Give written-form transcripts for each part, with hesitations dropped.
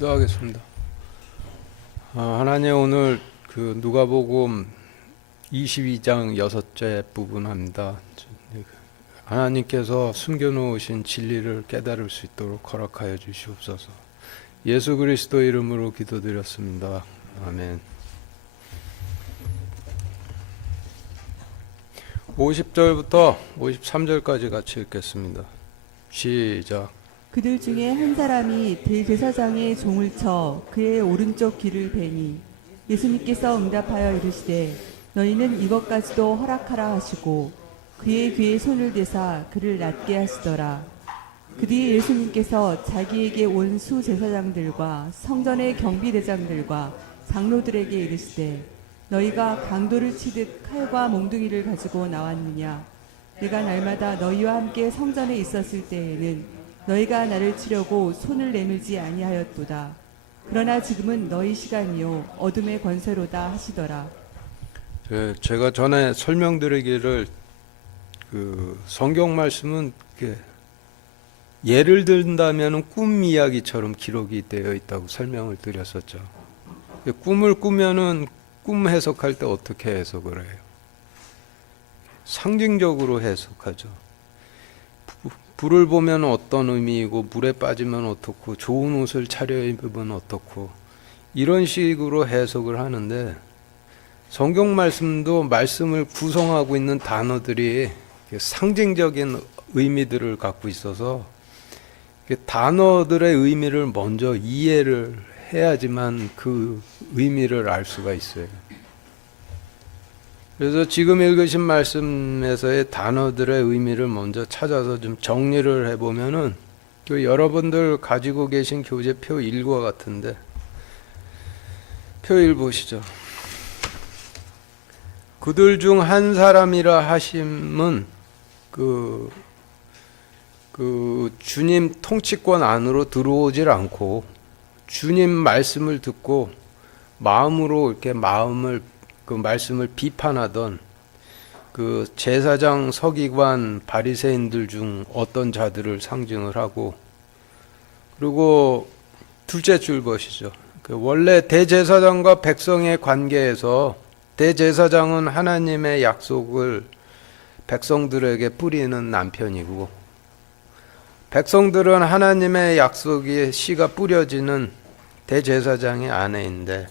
기도하겠습니다. 하나님, 오늘 그 누가복음 22장 6째 부분 합니다. 하나님께서 숨겨놓으신 진리를 깨달을 수 있도록 허락하여 주시옵소서. 예수 그리스도 이름으로 기도드렸습니다. 아멘. 50절부터 53절까지 같이 읽겠습니다. 시작. 그들 중에 한 사람이 대제사장의 종을 쳐 그의 오른쪽 귀를 베니 예수님께서 응답하여 이르시되 너희는 이것까지도 허락하라 하시고 그의 귀에 손을 대사 그를 낫게 하시더라. 그 뒤에 예수님께서 자기에게 온 수제사장들과 성전의 경비대장들과 장로들에게 이르시되 너희가 강도를 치듯 칼과 몽둥이를 가지고 나왔느냐? 내가 날마다 너희와 함께 성전에 있었을 때에는 너희가 나를 치려고 손을 내밀지 아니하였도다. 그러나 지금은 너희 시간이요 어둠의 권세로다 하시더라. 제가 전에 설명드리기를 그 성경 말씀은 예를 든다면 꿈 이야기처럼 기록이 되어 있다고 설명을 드렸었죠. 꿈을 꾸면은 꿈 해석할 때 어떻게 해석을 해요? 상징적으로 해석하죠. 불을 보면 어떤 의미이고 물에 빠지면 어떻고 좋은 옷을 차려입으면 어떻고 이런 식으로 해석을 하는데 성경 말씀도 말씀을 구성하고 있는 단어들이 상징적인 의미들을 갖고 있어서 단어들의 의미를 먼저 이해를 해야지만 그 의미를 알 수가 있어요. 그래서 지금 읽으신 말씀에서의 단어들의 의미를 먼저 찾아서 좀 정리를 해보면은 여러분들 가지고 계신 교재표 1과 같은데 표 1 보시죠. 그들 중 한 사람이라 하심은 그 주님 통치권 안으로 들어오질 않고 주님 말씀을 듣고 마음으로 이렇게 그 말씀을 비판하던 그 제사장, 서기관, 바리새인들 중 어떤 자들을 상징을 하고, 그리고 둘째 줄 보시죠. 원래 대제사장과 백성의 관계에서 대제사장은 하나님의 약속을 백성들에게 뿌리는 남편이고, 백성들은 하나님의 약속의 씨가 뿌려지는 대제사장의 아내인데,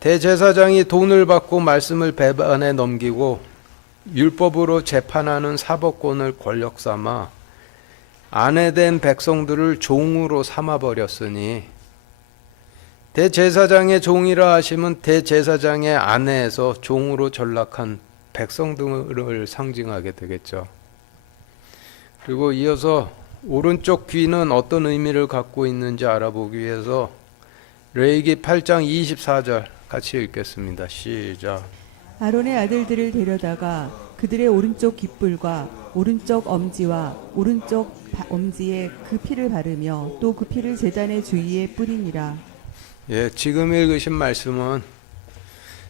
대제사장이 돈을 받고 말씀을 배반에 넘기고 율법으로 재판하는 사법권을 권력 삼아 아내된 백성들을 종으로 삼아버렸으니, 대제사장의 종이라 하시면 대제사장의 아내에서 종으로 전락한 백성들을 상징하게 되겠죠. 그리고 이어서 오른쪽 귀는 어떤 의미를 갖고 있는지 알아보기 위해서 레위기 8장 24절 같이 읽겠습니다. 시작. 아론의 아들들을 데려다가 그들의 오른쪽 깃불과 오른쪽 엄지와 오른쪽 엄지에 그 피를 바르며 또 그 피를 제단의 주위에 뿌리니라. 예, 지금 읽으신 말씀은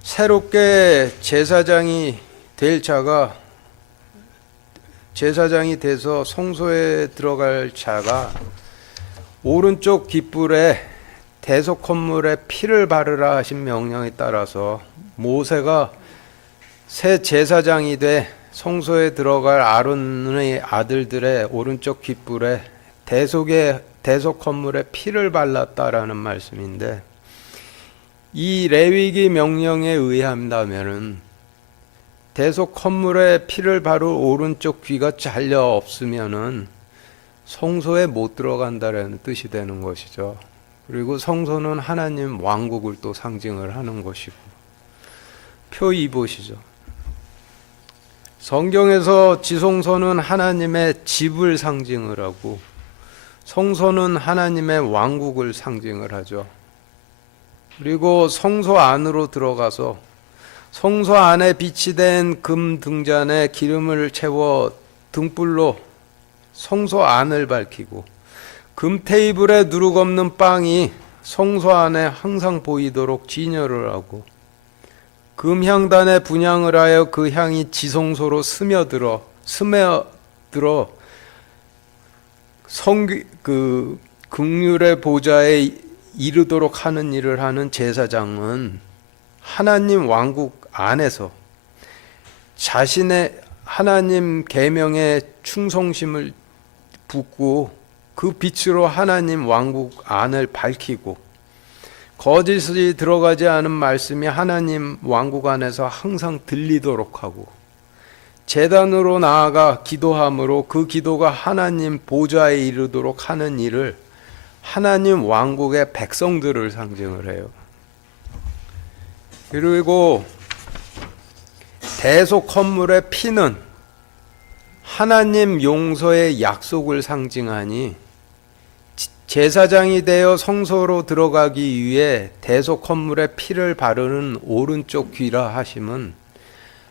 새롭게 제사장이 될 자가, 제사장이 돼서 성소에 들어갈 자가 오른쪽 깃불에 대속 헌물에 피를 바르라 하신 명령에 따라서 모세가 새 제사장이 돼 성소에 들어갈 아론의 아들들의 오른쪽 깃불에 대속 헌물에 피를 발랐다라는 말씀인데, 이 레위기 명령에 의한다면은 대속 헌물에 피를 바를 오른쪽 귀가 잘려 없으면은 성소에 못 들어간다라는 뜻이 되는 것이죠. 그리고 성소는 하나님 왕국을 또 상징을 하는 것이고, 표 2 보시죠. 성경에서 지성소는 하나님의 집을 상징을 하고 성소는 하나님의 왕국을 상징을 하죠. 그리고 성소 안으로 들어가서 성소 안에 비치된 금 등잔에 기름을 채워 등불로 성소 안을 밝히고, 금 테이블에 누룩 없는 빵이 성소 안에 항상 보이도록 진열을 하고, 금향단에 분향을 하여 그 향이 지성소로 스며들어 긍휼의 보좌에 이르도록 하는 일을 하는 제사장은 하나님 왕국 안에서 자신의 하나님 계명에 충성심을 붓고 그 빛으로 하나님 왕국 안을 밝히고, 거짓이 들어가지 않은 말씀이 하나님 왕국 안에서 항상 들리도록 하고, 제단으로 나아가 기도함으로 그 기도가 하나님 보좌에 이르도록 하는 일을 하나님 왕국의 백성들을 상징을 해요. 그리고 대속 헌물의 피는 하나님 용서의 약속을 상징하니 제사장이 되어 성소로 들어가기 위해 대속 헌물에 피를 바르는 오른쪽 귀라 하심은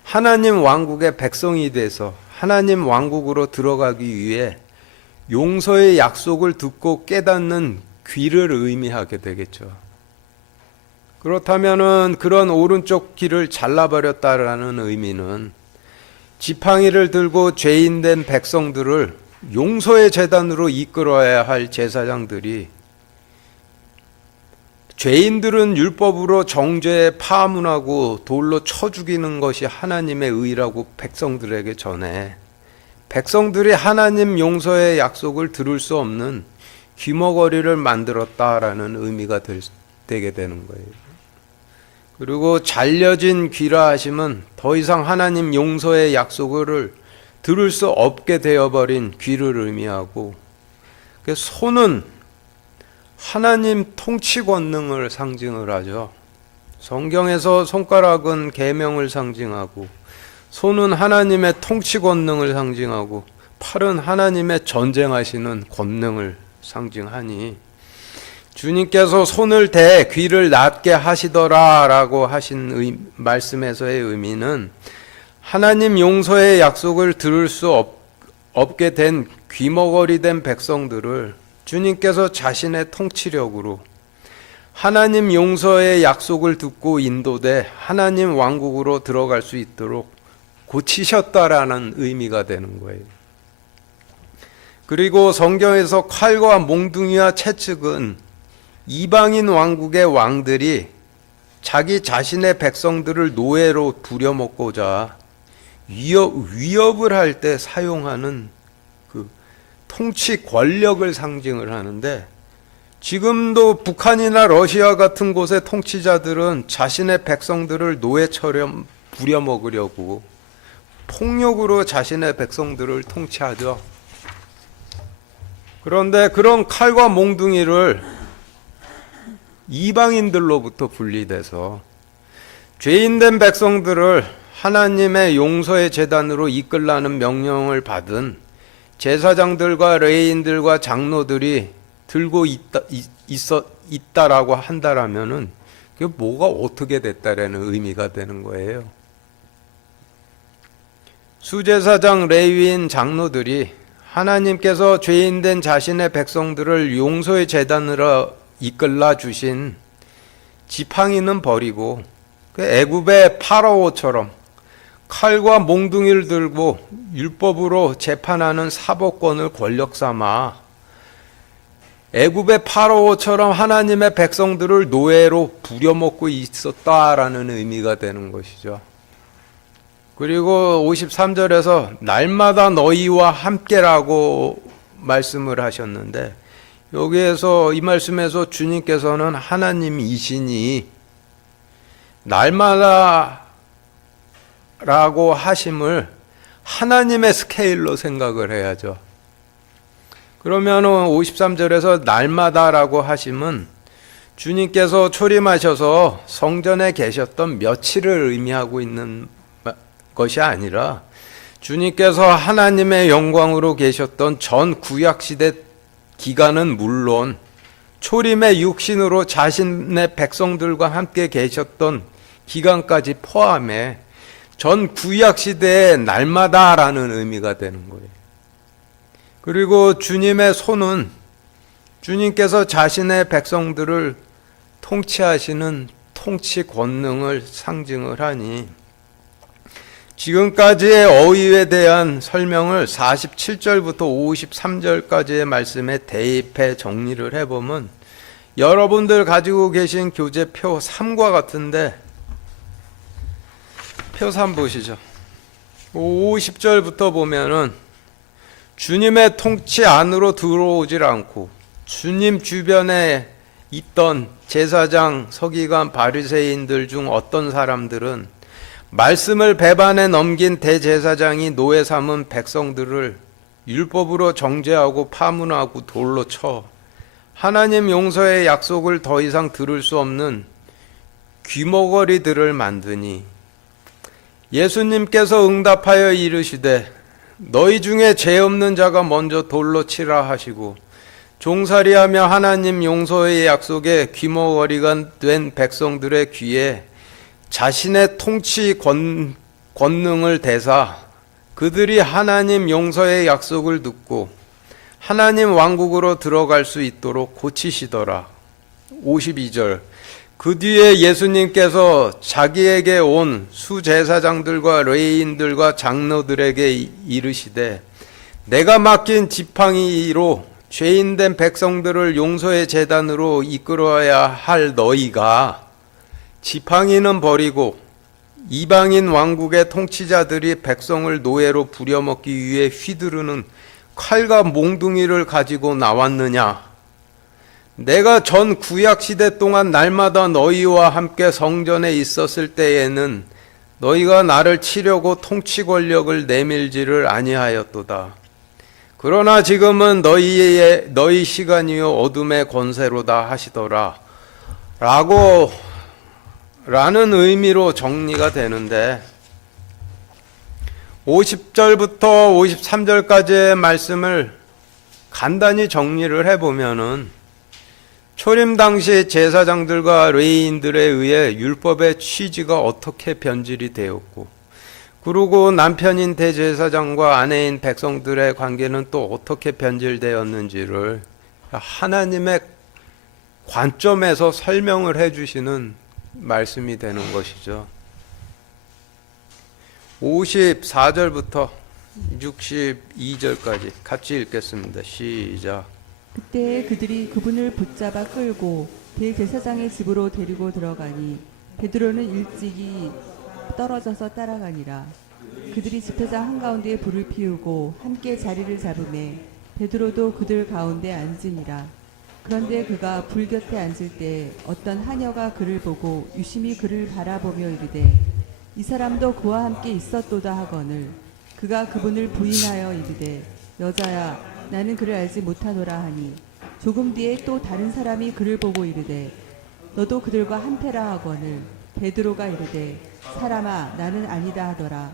하나님 왕국의 백성이 돼서 하나님 왕국으로 들어가기 위해 용서의 약속을 듣고 깨닫는 귀를 의미하게 되겠죠. 그렇다면은 그런 오른쪽 귀를 잘라버렸다라는 의미는 지팡이를 들고 죄인된 백성들을 용서의 제단으로 이끌어야 할 제사장들이 죄인들은 율법으로 정죄에 파문하고 돌로 쳐 죽이는 것이 하나님의 의라고 백성들에게 전해 백성들이 하나님 용서의 약속을 들을 수 없는 귀머거리를 만들었다라는 의미가 되게 되는 거예요. 그리고 잘려진 귀라 하심은 더 이상 하나님 용서의 약속을 들을 수 없게 되어버린 귀를 의미하고, 손은 하나님 통치 권능을 상징을 하죠. 성경에서 손가락은 계명을 상징하고, 손은 하나님의 통치 권능을 상징하고, 팔은 하나님의 전쟁하시는 권능을 상징하니 주님께서 손을 대 귀를 낫게 하시더라라고 하신 말씀에서의 의미는 하나님 용서의 약속을 들을 수 없게 된 귀머거리 된 백성들을 주님께서 자신의 통치력으로 하나님 용서의 약속을 듣고 인도돼 하나님 왕국으로 들어갈 수 있도록 고치셨다라는 의미가 되는 거예요. 그리고 성경에서 칼과 몽둥이와 채찍은 이방인 왕국의 왕들이 자기 자신의 백성들을 노예로 부려먹고자 위협을 할 때 사용하는 그 통치 권력을 상징을 하는데, 지금도 북한이나 러시아 같은 곳의 통치자들은 자신의 백성들을 노예처럼 부려먹으려고 폭력으로 자신의 백성들을 통치하죠. 그런데 그런 칼과 몽둥이를 이방인들로부터 분리돼서 죄인된 백성들을 하나님의 용서의 제단으로 이끌라는 명령을 받은 제사장들과 레위인들과 장로들이 들고 있다라고 한다라면은 그게 뭐가 어떻게 됐다라는 의미가 되는 거예요. 수제사장, 레위인, 장로들이 하나님께서 죄인된 자신의 백성들을 용서의 제단으로 이끌라 주신 지팡이는 버리고 애굽의 파라오처럼 칼과 몽둥이를 들고 율법으로 재판하는 사법권을 권력 삼아 애굽의 파라오처럼 하나님의 백성들을 노예로 부려먹고 있었다라는 의미가 되는 것이죠. 그리고 53절에서 날마다 너희와 함께라고 말씀을 하셨는데, 여기에서 이 말씀에서 주님께서는 하나님이시니 날마다 라고 하심을 하나님의 스케일로 생각을 해야죠. 그러면 53절에서 날마다라고 하심은 주님께서 초림하셔서 성전에 계셨던 며칠을 의미하고 있는 것이 아니라 주님께서 하나님의 영광으로 계셨던 전 구약시대 기간은 물론 초림의 육신으로 자신의 백성들과 함께 계셨던 기간까지 포함해 전 구약시대의 날마다라는 의미가 되는 거예요. 그리고 주님의 손은 주님께서 자신의 백성들을 통치하시는 통치 권능을 상징을 하니, 지금까지의 어휘에 대한 설명을 47절부터 53절까지의 말씀에 대입해 정리를 해보면 여러분들 가지고 계신 교재표 3과 같은데, 표 3 보시죠. 50절부터 보면은 주님의 통치 안으로 들어오질 않고 주님 주변에 있던 제사장, 서기관, 바리새인들 중 어떤 사람들은 말씀을 배반해 넘긴 대제사장이 노예 삼은 백성들을 율법으로 정죄하고 파문하고 돌로 쳐 하나님 용서의 약속을 더 이상 들을 수 없는 귀머거리들을 만드니, 예수님께서 응답하여 이르시되 너희 중에 죄 없는 자가 먼저 돌로 치라 하시고 종살이하며 하나님 용서의 약속에 귀머거리가 된 백성들의 귀에 자신의 통치 권능을 대사 그들이 하나님 용서의 약속을 듣고 하나님 왕국으로 들어갈 수 있도록 고치시더라. 52절. 그 뒤에 예수님께서 자기에게 온 수제사장들과 레위인들과 장로들에게 이르시되 내가 맡긴 지팡이로 죄인된 백성들을 용서의 제단으로 이끌어야 할 너희가 지팡이는 버리고 이방인 왕국의 통치자들이 백성을 노예로 부려먹기 위해 휘두르는 칼과 몽둥이를 가지고 나왔느냐? 내가 전 구약 시대 동안 날마다 너희와 함께 성전에 있었을 때에는 너희가 나를 치려고 통치 권력을 내밀지를 아니하였도다. 그러나 지금은 너희 시간이요 어둠의 권세로다 하시더라. 라는 의미로 정리가 되는데 50절부터 53절까지의 말씀을 간단히 정리를 해보면은 초림 당시 제사장들과 레위인들에 의해 율법의 취지가 어떻게 변질이 되었고 그리고 남편인 대제사장과 아내인 백성들의 관계는 또 어떻게 변질되었는지를 하나님의 관점에서 설명을 해주시는 말씀이 되는 것이죠. 54절부터 62절까지 같이 읽겠습니다. 시작. 그때 그들이 그분을 붙잡아 끌고 대제사장의 집으로 데리고 들어가니 베드로는 일찍이 떨어져서 따라가니라. 그들이 집회장 한가운데에 불을 피우고 함께 자리를 잡으매 베드로도 그들 가운데 앉으니라. 그런데 그가 불 곁에 앉을 때 어떤 하녀가 그를 보고 유심히 그를 바라보며 이르되 이 사람도 그와 함께 있었도다 하거늘 그가 그분을 부인하여 이르되 여자야 나는 그를 알지 못하노라 하니 조금 뒤에 또 다른 사람이 그를 보고 이르되 너도 그들과 한패라 하거늘 베드로가 이르되 사람아 나는 아니다 하더라.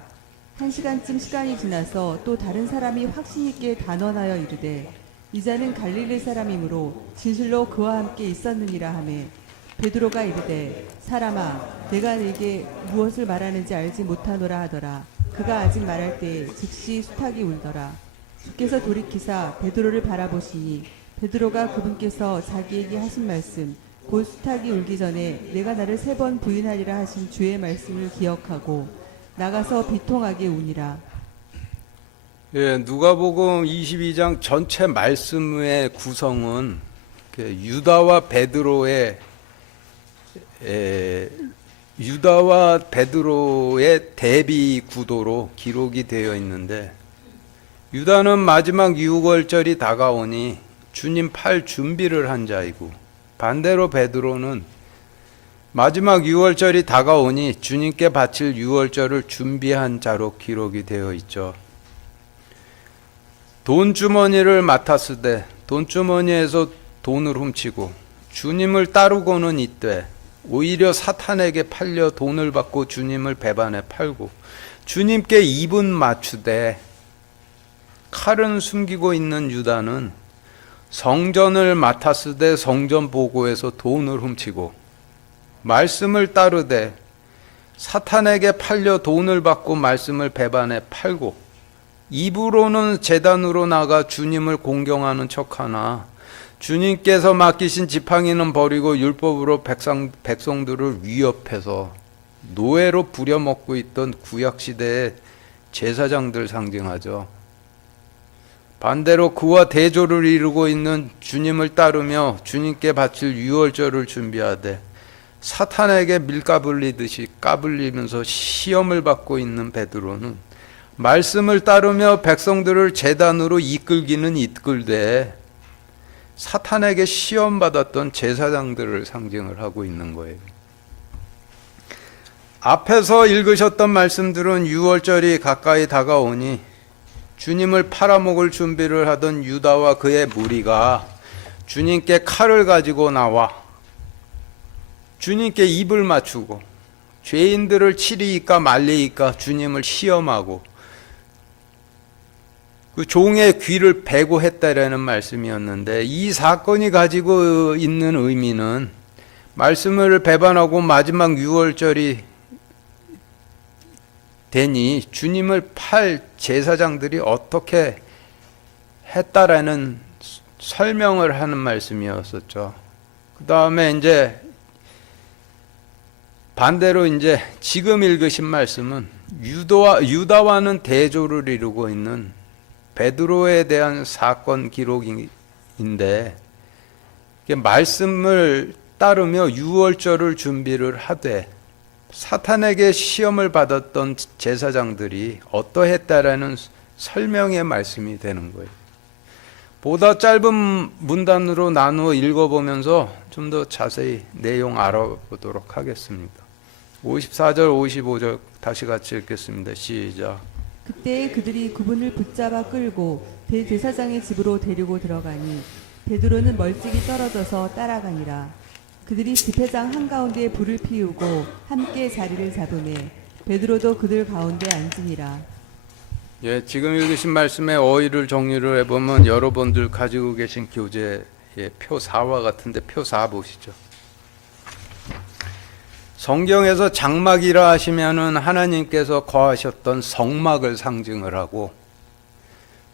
1시간쯤 시간이 지나서 또 다른 사람이 확신 있게 단언하여 이르되 이 자는 갈릴리 사람이므로 진실로 그와 함께 있었느니라 하매 베드로가 이르되 사람아 내가 네게 무엇을 말하는지 알지 못하노라 하더라. 그가 아직 말할 때에 즉시 수탉이 울더라. 주께서 돌이키사 베드로를 바라보시니 베드로가 그분께서 자기에게 하신 말씀 곧 수탉이 울기 전에 내가 나를 3번 부인하리라 하신 주의 말씀을 기억하고 나가서 비통하게 우니라. 예, 누가복음 22장 전체 말씀의 구성은 유다와 베드로의 대비 구도로 기록이 되어 있는데 유다는 마지막 유월절이 다가오니 주님 팔 준비를 한 자이고 반대로 베드로는 마지막 유월절이 다가오니 주님께 바칠 유월절을 준비한 자로 기록이 되어 있죠. 돈주머니를 맡았으되 돈주머니에서 돈을 훔치고 주님을 따르고는 있되 오히려 사탄에게 팔려 돈을 받고 주님을 배반해 팔고 주님께 입은 맞추되 칼은 숨기고 있는 유다는 성전을 맡았으되 성전 보고에서 돈을 훔치고 말씀을 따르되 사탄에게 팔려 돈을 받고 말씀을 배반해 팔고 입으로는 제단으로 나가 주님을 공경하는 척하나 주님께서 맡기신 지팡이는 버리고 율법으로 백성들을 위협해서 노예로 부려먹고 있던 구약시대의 제사장들 상징하죠. 반대로 그와 대조를 이루고 있는 주님을 따르며 주님께 바칠 유월절을 준비하되 사탄에게 밀가불리듯이 까불리면서 시험을 받고 있는 베드로는 말씀을 따르며 백성들을 제단으로 이끌기는 이끌되 사탄에게 시험받았던 제사장들을 상징을 하고 있는 거예요. 앞에서 읽으셨던 말씀들은 유월절이 가까이 다가오니 주님을 팔아먹을 준비를 하던 유다와 그의 무리가 주님께 칼을 가지고 나와 주님께 입을 맞추고 죄인들을 치리이까 말리이까 주님을 시험하고 그 종의 귀를 베고 했다라는 말씀이었는데, 이 사건이 가지고 있는 의미는 말씀을 배반하고 마지막 유월절이 되니 주님을 팔 제사장들이 어떻게 했다라는 설명을 하는 말씀이었었죠. 그 다음에 이제 반대로 이제 지금 읽으신 말씀은 유다와는 대조를 이루고 있는 베드로에 대한 사건 기록인데, 말씀을 따르며 유월절을 준비를 하되 사탄에게 시험을 받았던 제사장들이 어떠했다라는 설명의 말씀이 되는 거예요. 보다 짧은 문단으로 나누어 읽어보면서 좀 더 자세히 내용 알아보도록 하겠습니다. 54절 55절 다시 같이 읽겠습니다. 시작. 그때 그들이 그분을 붙잡아 끌고 대제사장의 집으로 데리고 들어가니 베드로는 멀찍이 떨어져서 따라가니라. 그들이 집회장 한가운데에 불을 피우고 함께 자리를 잡으매 베드로도 그들 가운데 앉으니라. 예, 지금 읽으신 말씀의 어휘를 정리를 해보면 여러분들 가지고 계신 교재의 표 4와 같은데 표 4 보시죠. 성경에서 장막이라 하시면은 하나님께서 거하셨던 성막을 상징을 하고,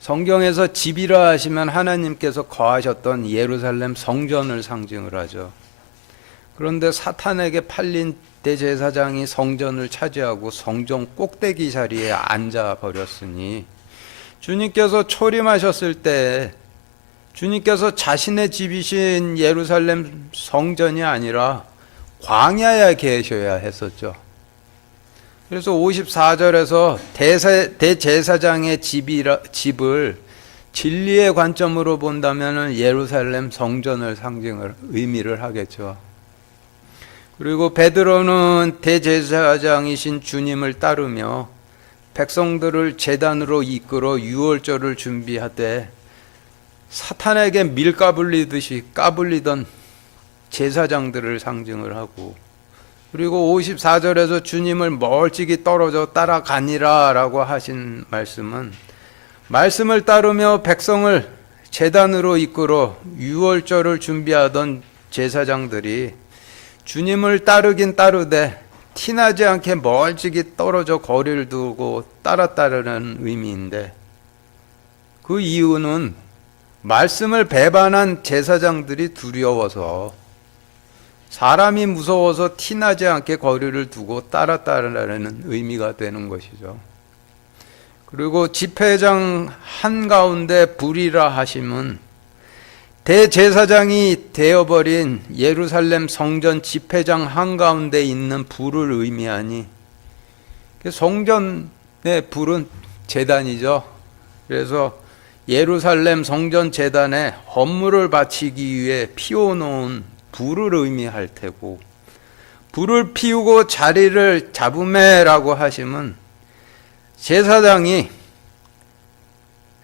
성경에서 집이라 하시면 하나님께서 거하셨던 예루살렘 성전을 상징을 하죠. 그런데 사탄에게 팔린 대제사장이 성전을 차지하고 성전 꼭대기 자리에 앉아 버렸으니, 주님께서 초림하셨을 때 주님께서 자신의 집이신 예루살렘 성전이 아니라 광야에 계셔야 했었죠. 그래서 54절에서 대제사장의 집을 진리의 관점으로 본다면 예루살렘 성전을 의미를 하겠죠. 그리고 베드로는 대제사장이신 주님을 따르며 백성들을 제단으로 이끌어 유월절을 준비하되 사탄에게 밀가불리듯이 까불리던 제사장들을 상징을 하고, 그리고 54절에서 주님을 멀찍이 떨어져 따라가니라 라고 하신 말씀은 말씀을 따르며 백성을 제단으로 이끌어 유월절을 준비하던 제사장들이 주님을 따르긴 따르되 티나지 않게 멀찍이 떨어져 거리를 두고 따랐다는 의미인데, 그 이유는 말씀을 배반한 제사장들이 두려워서, 사람이 무서워서 티나지 않게 거리를 두고 따랐다는 의미가 되는 것이죠. 그리고 집회장 한가운데 불이라 하심은 대제사장이 되어버린 예루살렘 성전 집회장 한가운데 있는 불을 의미하니, 성전의 불은 제단이죠. 그래서 예루살렘 성전 제단에 헌물을 바치기 위해 피워놓은 불을 의미할 테고, 불을 피우고 자리를 잡으매라고 하시면 제사장이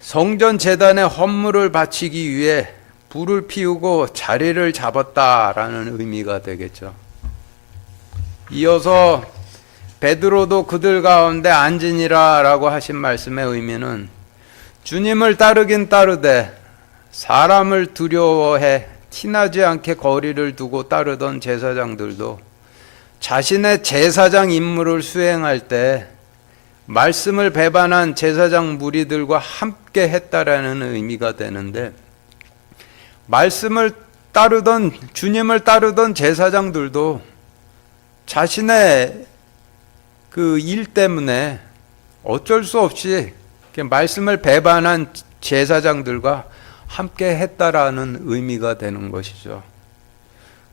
성전 제단에 헌물을 바치기 위해 불을 피우고 자리를 잡았다라는 의미가 되겠죠. 이어서 베드로도 그들 가운데 앉으니라 라고 하신 말씀의 의미는 주님을 따르긴 따르되 사람을 두려워해 티나지 않게 거리를 두고 따르던 제사장들도 자신의 제사장 임무를 수행할 때 말씀을 배반한 제사장 무리들과 함께 했다라는 의미가 되는데, 말씀을 따르던 주님을 따르던 제사장들도 자신의 그 일 때문에 어쩔 수 없이 말씀을 배반한 제사장들과 함께 했다라는 의미가 되는 것이죠.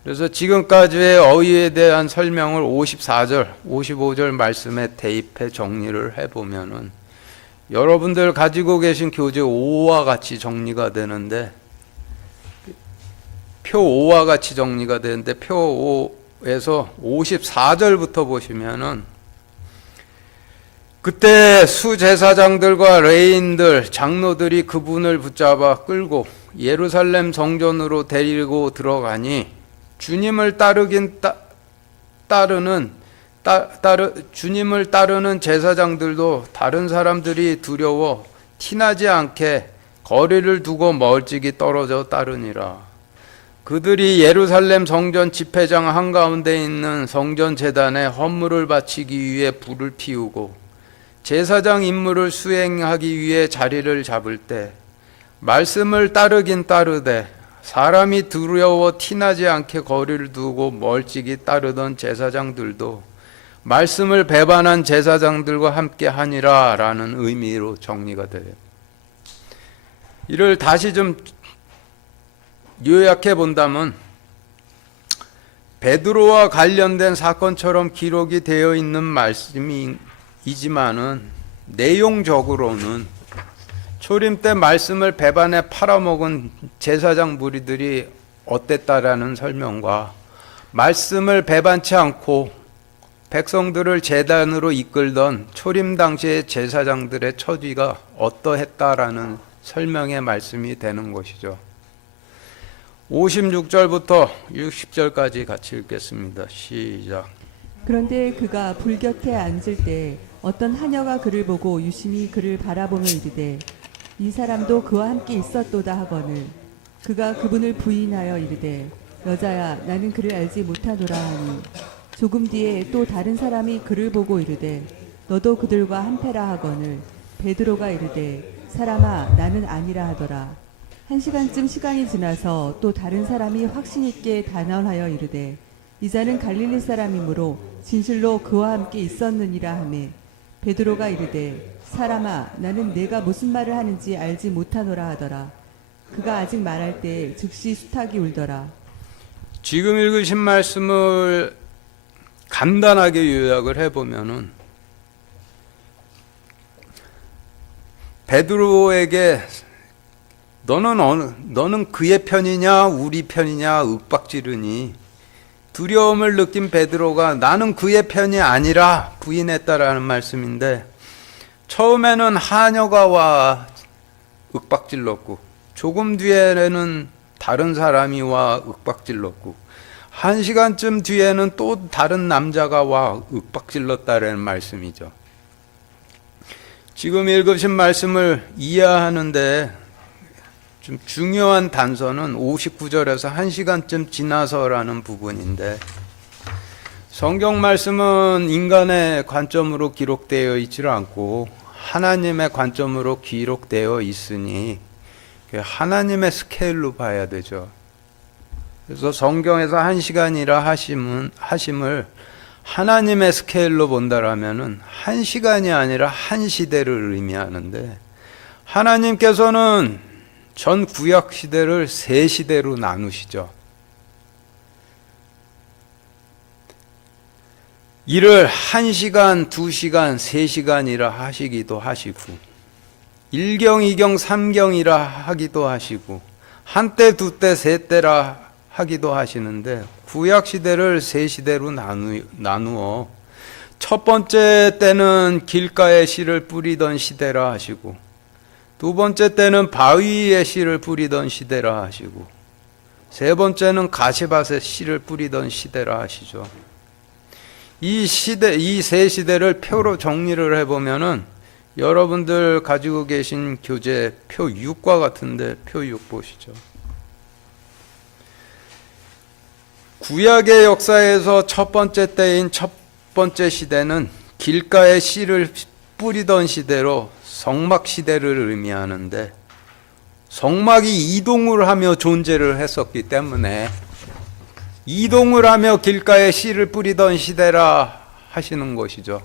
그래서 지금까지의 어휘에 대한 설명을 54절, 55절 말씀에 대입해 정리를 해보면은 여러분들 가지고 계신 교재 5와 같이 정리가 되는데, 표 5와 같이 정리가 되는데, 표 5에서 54절부터 보시면은 그때 수제사장들과 레인들, 장로들이 그분을 붙잡아 끌고 예루살렘 성전으로 데리고 들어가니 주님을 주님을 따르는 제사장들도 다른 사람들이 두려워 티나지 않게 거리를 두고 멀찍이 떨어져 따르니라. 그들이 예루살렘 성전 집회장 한가운데 있는 성전 제단에 헌물을 바치기 위해 불을 피우고 제사장 임무를 수행하기 위해 자리를 잡을 때 말씀을 따르긴 따르되 사람이 두려워 티나지 않게 거리를 두고 멀찍이 따르던 제사장들도 말씀을 배반한 제사장들과 함께 하니라 라는 의미로 정리가 돼요. 이를 다시 좀 요약해 본다면 베드로와 관련된 사건처럼 기록이 되어 있는 말씀이지만은 내용적으로는 초림 때 말씀을 배반해 팔아먹은 제사장 무리들이 어땠다라는 설명과 말씀을 배반치 않고 백성들을 제단으로 이끌던 초림 당시의 제사장들의 처지가 어떠했다라는 설명의 말씀이 되는 것이죠. 56절부터 60절까지 같이 읽겠습니다. 시작. 그런데 그가 불 곁에 앉을 때 어떤 하녀가 그를 보고 유심히 그를 바라보며 이르되 이 사람도 그와 함께 있었도다 하거늘 그가 그분을 부인하여 이르되 여자야 나는 그를 알지 못하노라 하니 조금 뒤에 또 다른 사람이 그를 보고 이르되 너도 그들과 한패라 하거늘 베드로가 이르되 사람아 나는 아니라 하더라. 1시간쯤 시간이 지나서 또 다른 사람이 확신 있게 단언하여 이르되 이 자는 갈릴리 사람이므로 진실로 그와 함께 있었느니라 하매 베드로가 이르되 사람아 나는 내가 무슨 말을 하는지 알지 못하노라 하더라. 그가 아직 말할 때 즉시 수탉이 울더라. 지금 읽으신 말씀을 간단하게 요약을 해보면은 베드로에게 너는 그의 편이냐 우리 편이냐 윽박지르니 두려움을 느낀 베드로가 나는 그의 편이 아니라 부인했다라는 말씀인데 처음에는 하녀가 와 윽박질렀고 조금 뒤에는 다른 사람이 와 윽박질렀고 1시간쯤 뒤에는 또 다른 남자가 와 윽박질렀다라는 말씀이죠. 지금 읽으신 말씀을 이해하는데 좀 중요한 단서는 59절에서 1시간쯤 지나서라는 부분인데 성경 말씀은 인간의 관점으로 기록되어 있지 않고 하나님의 관점으로 기록되어 있으니 하나님의 스케일로 봐야 되죠. 그래서 성경에서 1시간이라 하심을 하나님의 스케일로 본다라면은 1시간이 아니라 한 시대를 의미하는데 하나님께서는 전 구약 시대를 세 시대로 나누시죠. 이를 1시간, 2시간, 3시간이라 하시기도 하시고 1경, 2경, 3경이라 하기도 하시고 한때, 두때, 세때라 하기도 하시는데 구약 시대를 세 시대로 나누어 첫 번째 때는 길가에 씨를 뿌리던 시대라 하시고 두 번째 때는 바위에 씨를 뿌리던 시대라 하시고 세 번째는 가시밭에 씨를 뿌리던 시대라 하시죠. 이 세 시대를 표로 정리를 해보면은 여러분들 가지고 계신 교재 표 6과 같은데 표 6 보시죠. 구약의 역사에서 첫 번째 때인 첫 번째 시대는 길가에 씨를 뿌리던 시대로 성막 시대를 의미하는데 성막이 이동을 하며 존재를 했었기 때문에 이동을 하며 길가에 씨를 뿌리던 시대라 하시는 것이죠.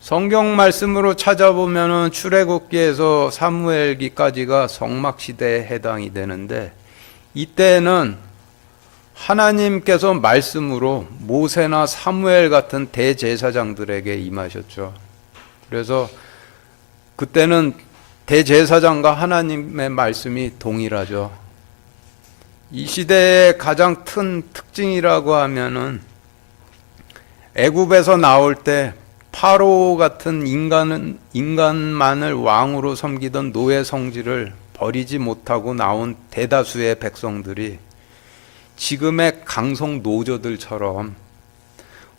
성경 말씀으로 찾아보면은 출애굽기에서 사무엘기까지가 성막 시대에 해당이 되는데 이때는 하나님께서 말씀으로 모세나 사무엘 같은 대제사장들에게 임하셨죠. 그래서 그때는 대제사장과 하나님의 말씀이 동일하죠. 이 시대의 가장 큰 특징이라고 하면은 애굽에서 나올 때 파로 같은 인간만을 왕으로 섬기던 노예 성질을 버리지 못하고 나온 대다수의 백성들이 지금의 강성 노조들처럼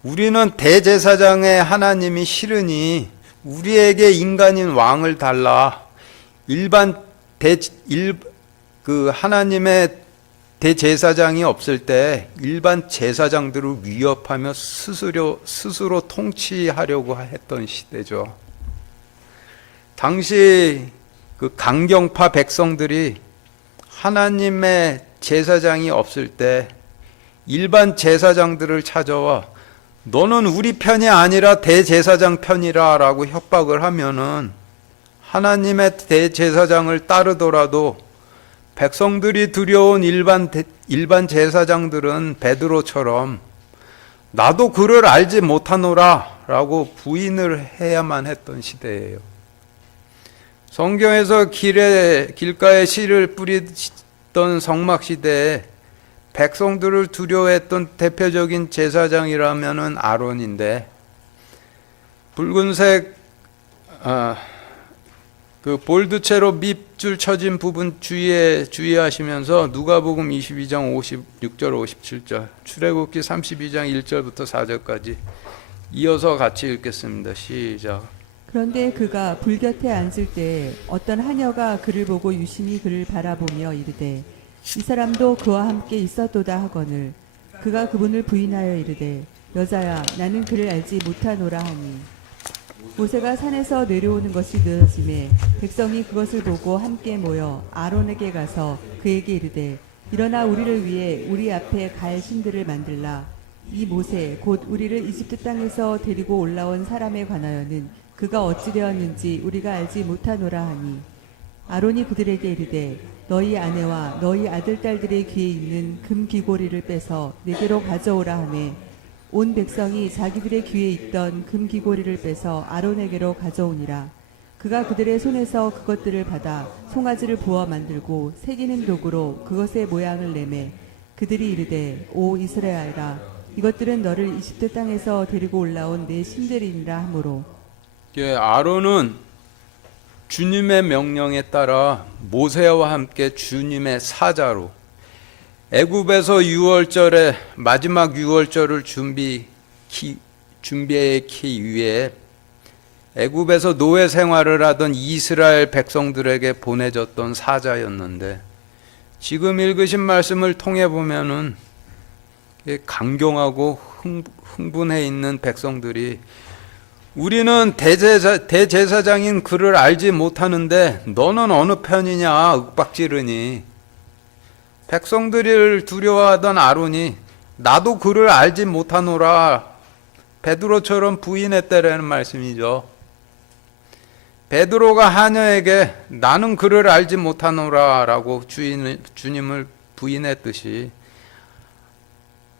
우리는 대제사장의 하나님이 싫으니 우리에게 인간인 왕을 달라. 하나님의 대제사장이 없을 때 일반 제사장들을 위협하며 스스로 통치하려고 했던 시대죠. 당시 그 강경파 백성들이 하나님의 제사장이 없을 때 일반 제사장들을 찾아와 너는 우리 편이 아니라 대제사장 편이라 라고 협박을 하면은 하나님의 대제사장을 따르더라도 백성들이 두려운 일반 제사장들은 베드로처럼 나도 그를 알지 못하노라 라고 부인을 해야만 했던 시대예요. 성경에서 길가에 씨를 뿌리던 성막시대에 백성들을 두려워했던 대표적인 제사장이라면은 아론인데, 붉은색 그 볼드체로 밑줄 쳐진 부분 주의하시면서 누가복음 22장 56절 57절, 출애굽기 32장 1절부터 4절까지 이어서 같이 읽겠습니다. 시작. 그런데 그가 불 곁에 앉을 때 어떤 하녀가 그를 보고 유심히 그를 바라보며 이르되 이 사람도 그와 함께 있었도다 하거늘 그가 그분을 부인하여 이르되 여자야 나는 그를 알지 못하노라 하니 모세가 산에서 내려오는 것이 늦어짐에 백성이 그것을 보고 함께 모여 아론에게 가서 그에게 이르되 일어나 우리를 위해 우리 앞에 갈 신들을 만들라. 이 모세 곧 우리를 이집트 땅에서 데리고 올라온 사람에 관하여는 그가 어찌 되었는지 우리가 알지 못하노라 하니 아론이 그들에게 이르되 너희 아내와 너희 아들 딸들의 귀에 있는 금 귀고리를 빼서 내게로 가져오라 하매 온 백성이 자기들의 귀에 있던 금 귀고리를 빼서 아론에게로 가져오니라. 그가 그들의 손에서 그것들을 받아 송아지를 부어 만들고 새기는 도구로 그것의 모양을 내매 그들이 이르되 오 이스라엘아 이것들은 너를 이집트 땅에서 데리고 올라온 내 신들이니라 하므로. 아론은 주님의 명령에 따라 모세와 함께 주님의 사자로 애굽에서 유월절에 마지막 유월절을 준비하기 위해 애굽에서 노예 생활을 하던 이스라엘 백성들에게 보내졌던 사자였는데, 지금 읽으신 말씀을 통해 보면은 강경하고 흥분해 있는 백성들이 우리는 대제사장인 그를 알지 못하는데 너는 어느 편이냐 윽박지르니, 백성들을 두려워하던 아론이 나도 그를 알지 못하노라 베드로처럼 부인했다라는 말씀이죠. 베드로가 하녀에게 나는 그를 알지 못하노라 라고 주님을 부인했듯이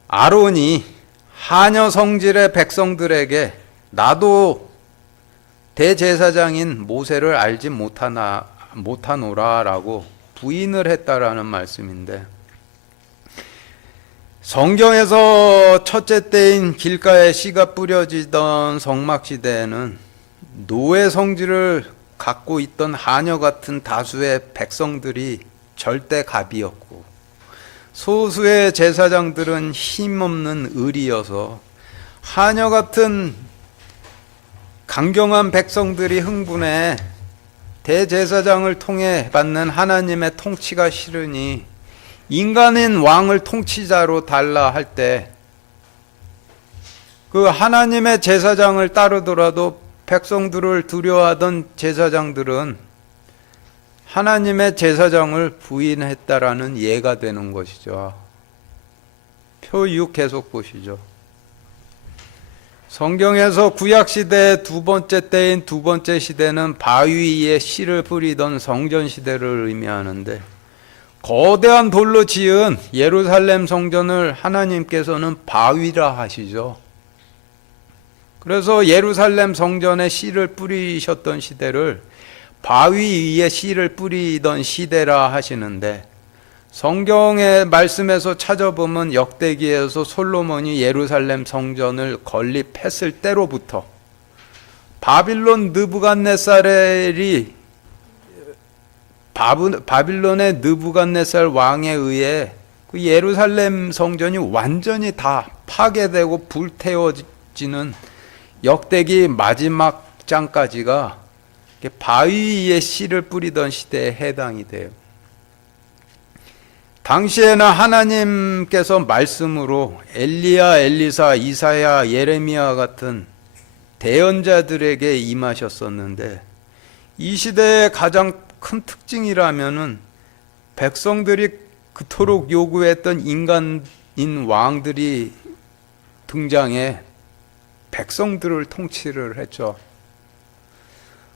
아론이 하녀 성질의 백성들에게 나도 대제사장인 모세를 알지 못하노라 라고 부인을 했다라는 말씀인데, 성경에서 첫째 때인 길가에 씨가 뿌려지던 성막시대에는 노예 성질을 갖고 있던 하녀 같은 다수의 백성들이 절대 갑이었고, 소수의 제사장들은 힘없는 을이어서 하녀 같은 강경한 백성들이 흥분해 대제사장을 통해 받는 하나님의 통치가 싫으니 인간인 왕을 통치자로 달라 할 때 그 하나님의 제사장을 따르더라도 백성들을 두려워하던 제사장들은 하나님의 제사장을 부인했다라는 예가 되는 것이죠. 표 6 계속 보시죠. 성경에서 구약시대의 두 번째 때인 두 번째 시대는 바위 위에 씨를 뿌리던 성전시대를 의미하는데, 거대한 돌로 지은 예루살렘 성전을 하나님께서는 바위라 하시죠. 그래서 예루살렘 성전에 씨를 뿌리셨던 시대를 바위 위에 씨를 뿌리던 시대라 하시는데, 성경의 말씀에서 찾아보면 역대기에서 솔로몬이 예루살렘 성전을 건립했을 때로부터 바빌론의 느부갓네살 왕에 의해 그 예루살렘 성전이 완전히 다 파괴되고 불태워지는 역대기 마지막 6장까지가 바위 위에 씨를 뿌리던 시대에 해당이 돼요. 당시에는 하나님께서 말씀으로 엘리야, 엘리사, 이사야, 예레미야 같은 대언자들에게 임하셨었는데, 이 시대의 가장 큰 특징이라면은 백성들이 그토록 요구했던 인간인 왕들이 등장해 백성들을 통치를 했죠.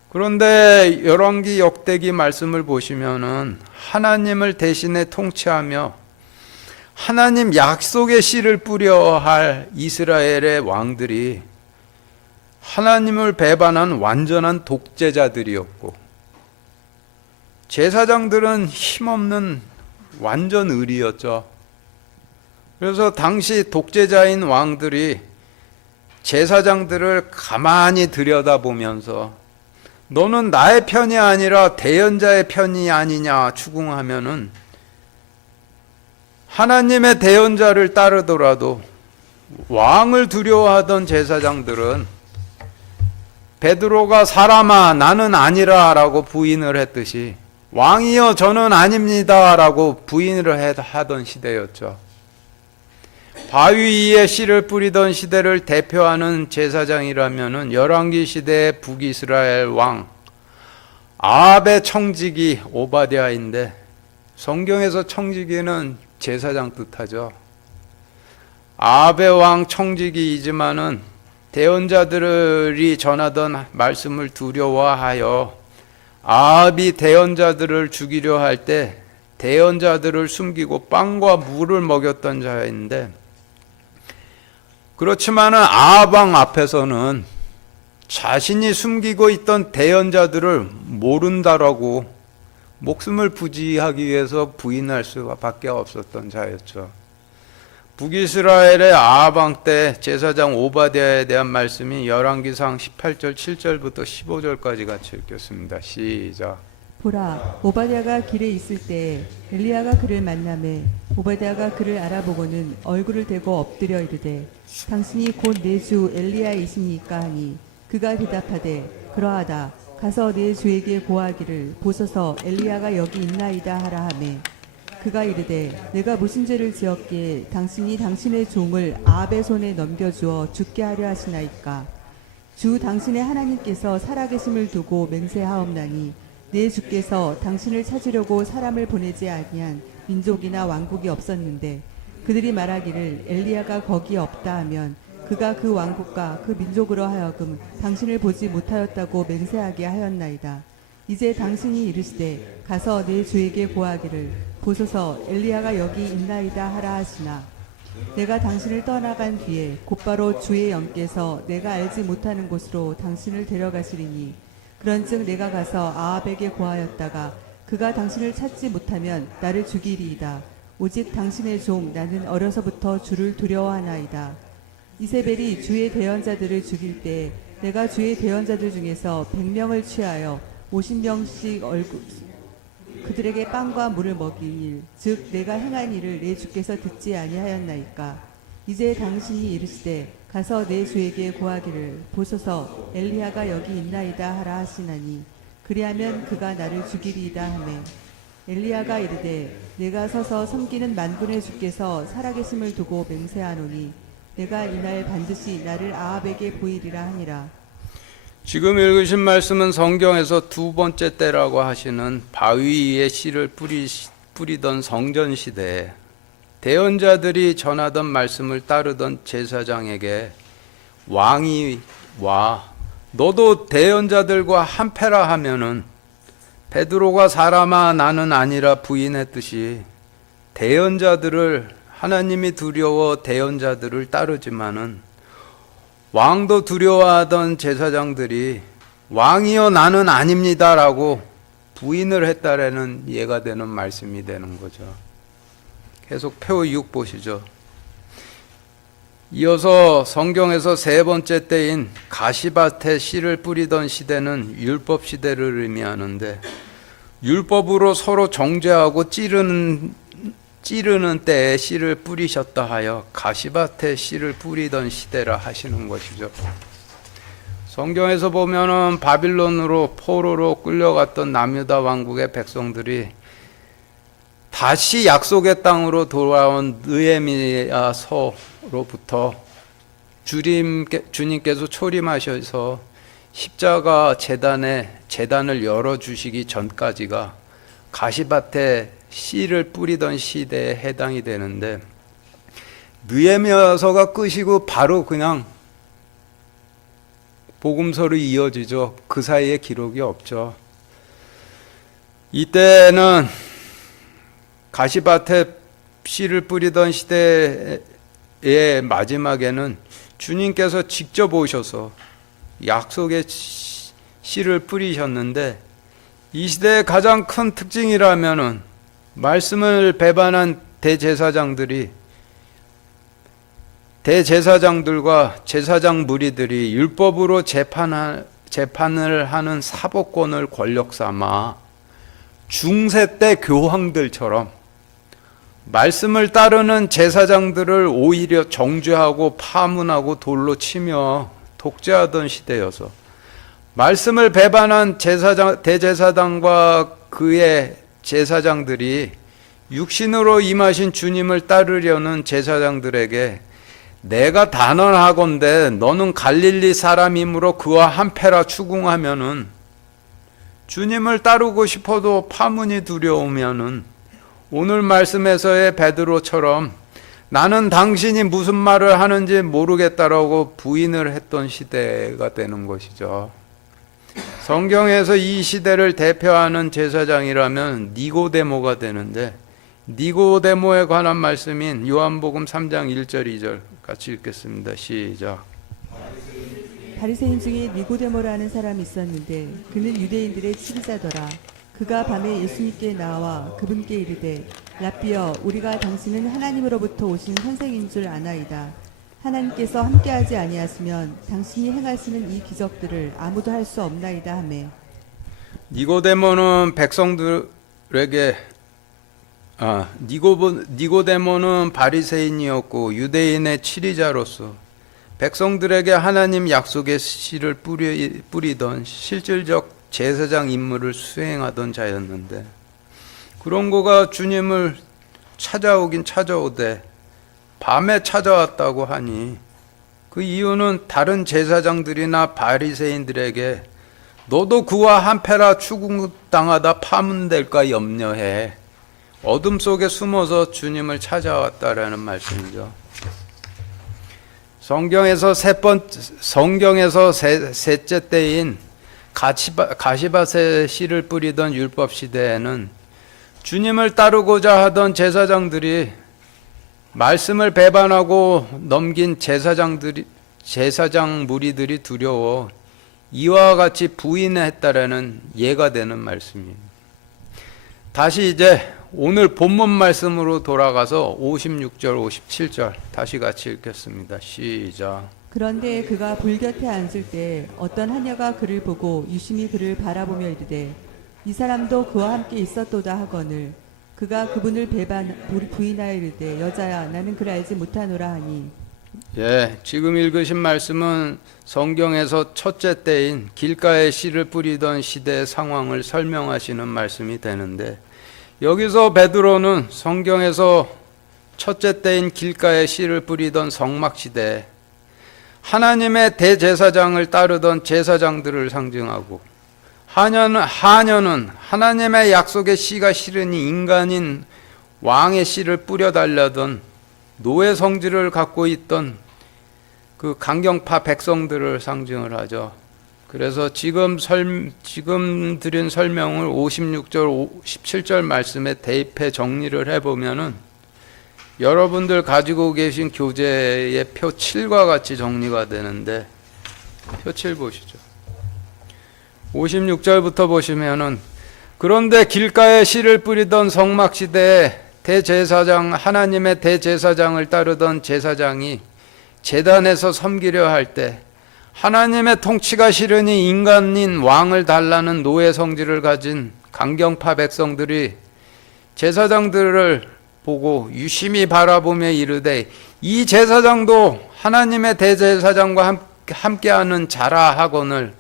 그런데 열왕기 역대기 말씀을 보시면은 하나님을 대신에 통치하며 하나님 약속의 씨를 뿌려 할 이스라엘의 왕들이 하나님을 배반한 완전한 독재자들이었고, 제사장들은 힘없는 완전 의리였죠. 그래서 당시 독재자인 왕들이 제사장들을 가만히 들여다보면서 너는 나의 편이 아니라 대언자의 편이 아니냐 추궁하면은, 하나님의 대언자를 따르더라도 왕을 두려워하던 제사장들은 베드로가 사람아 나는 아니라 라고 부인을 했듯이 왕이여 저는 아닙니다 라고 부인을 하던 시대였죠. 바위 위에 씨를 뿌리던 시대를 대표하는 제사장이라면은 열왕기 시대의 북이스라엘 왕 아합의 청지기 오바댜인데, 성경에서 청지기는 제사장 뜻하죠. 아합의 왕 청지기이지만은 대언자들이 전하던 말씀을 두려워하여 아합이 대언자들을 죽이려 할 때 대언자들을 숨기고 빵과 물을 먹였던 자인데, 그렇지만은 아합 왕 앞에서는 자신이 숨기고 있던 대언자들을 모른다라고 목숨을 부지하기 위해서 부인할 수밖에 없었던 자였죠. 북이스라엘의 아합 왕 때 제사장 오바댜에 대한 말씀이 열왕기상 18절 7절부터 15절까지 같이 읽겠습니다. 시작. 보라, 오바댜가 길에 있을 때에 엘리야가 그를 만나매 오바댜가 그를 알아보고는 얼굴을 대고 엎드려 이르되 당신이 곧 내 주 엘리야이십니까 하니, 그가 대답하되 그러하다. 가서 내 주에게 고하기를 보소서 엘리야가 여기 있나이다 하라 하매, 그가 이르되 내가 무슨 죄를 지었기에 당신이 당신의 종을 아합의 손에 넘겨주어 죽게 하려 하시나이까. 주 당신의 하나님께서 살아계심을 두고 맹세하옵나니 내 주께서 당신을 찾으려고 사람을 보내지 아니한 민족이나 왕국이 없었는데, 그들이 말하기를 엘리야가 거기 없다 하면 그가 그 왕국과 그 민족으로 하여금 당신을 보지 못하였다고 맹세하게 하였나이다. 이제 당신이 이르시되 가서 내 주에게 고하기를 보소서 엘리야가 여기 있나이다 하라 하시나, 내가 당신을 떠나간 뒤에 곧바로 주의 영께서 내가 알지 못하는 곳으로 당신을 데려가시리니, 그런즉 내가 가서 아합에게 고하였다가 그가 당신을 찾지 못하면 나를 죽이리이다. 오직 당신의 종 나는 어려서부터 주를 두려워하나이다. 이세벨이 주의 대언자들을 죽일 때 내가 주의 대언자들 중에서 100명을 취하여 50명씩 그들에게 빵과 물을 먹인 일, 즉 내가 행한 일을 내 주께서 듣지 아니하였나이까. 이제 당신이 이르시되 가서 내 주에게 고하기를 보소서 엘리야가 여기 있나이다 하라 하시나니, 그리하면 그가 나를 죽이리이다 하매, 엘리야가 이르되 내가 서서 섬기는 만군의 주께서 살아계심을 두고 맹세하노니 내가 이날 반드시 나를 아합에게 보이리라 하니라. 지금 읽으신 말씀은 성경에서 두 번째 때라고 하시는 바위 위에 씨를 뿌리던 성전 시대에 대언자들이 전하던 말씀을 따르던 제사장에게 왕이 와 너도 대언자들과 한패라 하면은, 베드로가 사람아 나는 아니라 부인했듯이 대언자들을, 하나님이 두려워 대언자들을 따르지만은 왕도 두려워하던 제사장들이 왕이여 나는 아닙니다라고 부인을 했다라는 예가 되는 말씀이 되는 거죠. 계속 표 6 보시죠. 이어서 성경에서 세 번째 때인 가시밭에 씨를 뿌리던 시대는 율법 시대를 의미하는데, 율법으로 서로 정죄하고 찌르는 때에 씨를 뿌리셨다 하여 가시밭에 씨를 뿌리던 시대라 하시는 것이죠. 성경에서 보면은 바빌론으로 포로로 끌려갔던 남유다 왕국의 백성들이 다시 약속의 땅으로 돌아온 느헤미야서로부터 주님께서 초림하셔서 십자가 제단을 열어주시기 전까지가 가시밭에 씨를 뿌리던 시대에 해당이 되는데, 느헤미야서가 끝이고 바로 그냥 복음서로 이어지죠. 그 사이에 기록이 없죠. 이때는 가시밭에 씨를 뿌리던 시대의 마지막에는 주님께서 직접 오셔서 약속의 씨를 뿌리셨는데, 이 시대의 가장 큰 특징이라면은 말씀을 배반한 대제사장들과 제사장 무리들이 율법으로 재판을 하는 사법권을 권력 삼아 중세 때 교황들처럼 말씀을 따르는 제사장들을 오히려 정죄하고 파문하고 돌로 치며 독재하던 시대여서, 말씀을 배반한 대제사장과 그의 제사장들이 육신으로 임하신 주님을 따르려는 제사장들에게 내가 단언하건대 너는 갈릴리 사람이므로 그와 한패라 추궁하면은, 주님을 따르고 싶어도 파문이 두려우면은 오늘 말씀에서의 베드로처럼 나는 당신이 무슨 말을 하는지 모르겠다라고 부인을 했던 시대가 되는 것이죠. 성경에서 이 시대를 대표하는 제사장이라면 니고데모가 되는데, 니고데모에 관한 말씀인 요한복음 3장 1절 2절 같이 읽겠습니다. 시작. 바리새인 중에 니고데모라는 사람이 있었는데 그는 유대인들의 치리자더라. 그가 밤에 예수님께 나와 그분께 이르되 라삐여, 우리가 당신은 하나님으로부터 오신 선생인 줄 아나이다. 하나님께서 함께하지 아니하시면 당신이 행하시는 이 기적들을 아무도 할 수 없나이다 하매. 니고데모는 백성들에게 니고데모는 바리새인이었고 유대인의 치리자로서 백성들에게 하나님 약속의 씨를 뿌리던 실질적 제사장 임무를 수행하던 자였는데, 그런 거가 주님을 찾아오긴 찾아오되 밤에 찾아왔다고 하니, 그 이유는 다른 제사장들이나 바리새인들에게 너도 그와 한패라 추궁당하다 파문될까 염려해 어둠 속에 숨어서 주님을 찾아왔다라는 말씀이죠. 성경에서 셋째 때인 가시밭에 씨를 뿌리던 율법 시대에는 주님을 따르고자 하던 제사장들이 말씀을 배반하고 넘긴 제사장 무리들이 두려워 이와 같이 부인했다라는 예가 되는 말씀입니다. 다시 이제 오늘 본문 말씀으로 돌아가서 56절 57절 다시 같이 읽겠습니다. 시작. 그런데 그가 불 곁에 앉을 때 어떤 하녀가 그를 보고 유심히 그를 바라보며 이르되 이 사람도 그와 함께 있었도다 하거늘, 그가 그분을 부인하여 이르되 여자야, 나는 그를 알지 못하노라 하니. 지금 읽으신 말씀은 성경에서 첫째 때인 길가에 씨를 뿌리던 시대의 상황을 설명하시는 말씀이 되는데, 여기서 베드로는 성경에서 첫째 때인 길가에 씨를 뿌리던 성막시대에 하나님의 대제사장을 따르던 제사장들을 상징하고, 하녀는 하나님의 약속의 씨가 실으니 인간인 왕의 씨를 뿌려달라던 노예 성질을 갖고 있던 그 강경파 백성들을 상징을 하죠. 그래서 지금 드린 설명을 56절 17절 말씀에 대입해 정리를 해보면은 여러분들 가지고 계신 교재의 표 7과 같이 정리가 되는데, 표 7 보시죠. 56절부터 보시면은 그런데 길가에 씨를 뿌리던 성막 시대에 하나님의 대제사장을 따르던 제사장이 제단에서 섬기려 할 때 하나님의 통치가 싫으니 인간인 왕을 달라는 노예 성질을 가진 강경파 백성들이 제사장들을 보고 유심히 바라보며 이르되 이 제사장도 하나님의 대제사장과 함께하는 자라 하거늘